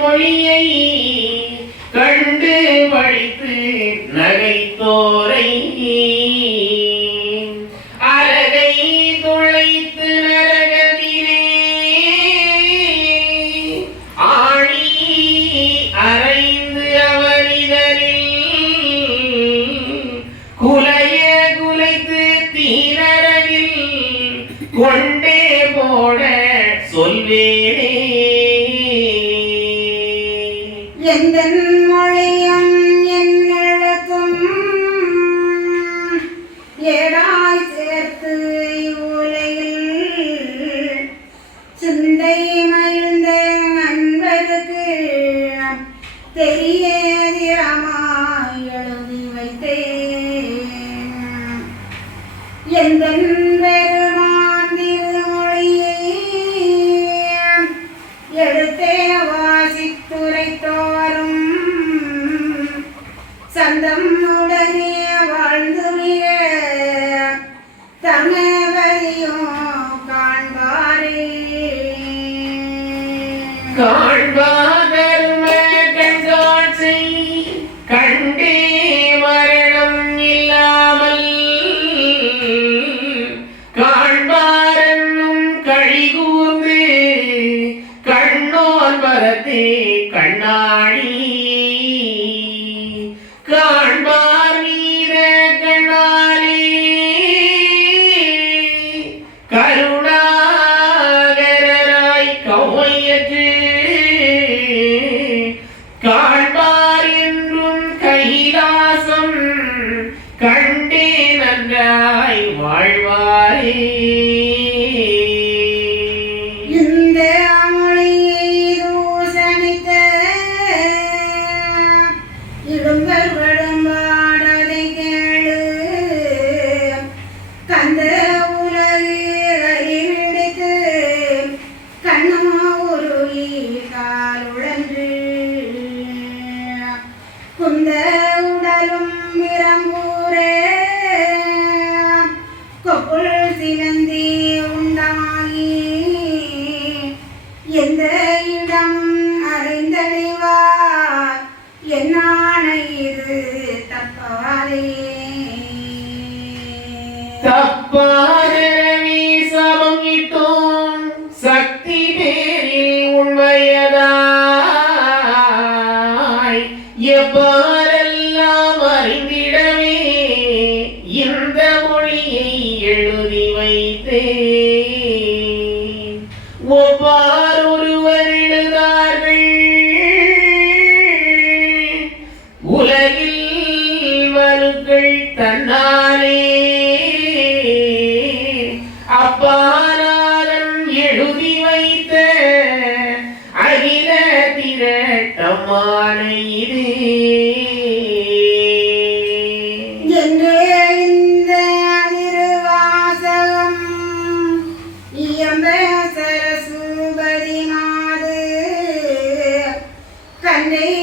மொழியை கண்டு வழித்து நகைத்தோரை அரகை துளைத்து நரகதிலே ஆணி அரைந்து அவரிதரில் குலைய குலைத்து தீரரகில் கொண்டே போட சொல்வேனே. எந்த மொழியும் என்னிடத்தும் ஏடாய் சேர்த்து உலகில் சிந்தை மகிழ்ந்த அன்பருக்கு தெரியதிரமாய் எழுதி வைத்தேன். எந்த சந்தம் உடனே வாழ்ந்து மிக தமிழரையும் காண்பாரே காண்பாதர்ம கண்காட்சி கண்டே மரணம் இல்லாமல் காண்பாரென்னும் கழிகூர்ந்து கண்ணோன் வரத்தே கண்ணாடி காண்பார் என்றும் கைலாசம் கண்டே நன்றாய் வாழ்வாரே. இந்த மொழியை தூசணித்த இடும்பர் வடம்பாடதை கேளு. தந்த குந்த உடலும் விரம்பூரே கொப்புள் சிலந்தி உண்டாகி எந்த இடம் அறிந்தறிவார் என்னான இது தப்பாதே தப்பாரவி வைத்தேன் ஒருவர் எழுதார்கள். உலகில் மனுக்கள் தன்னாலே. அப்பானாதன் எழுதி வைத்த அகில திரட்டமானை I need.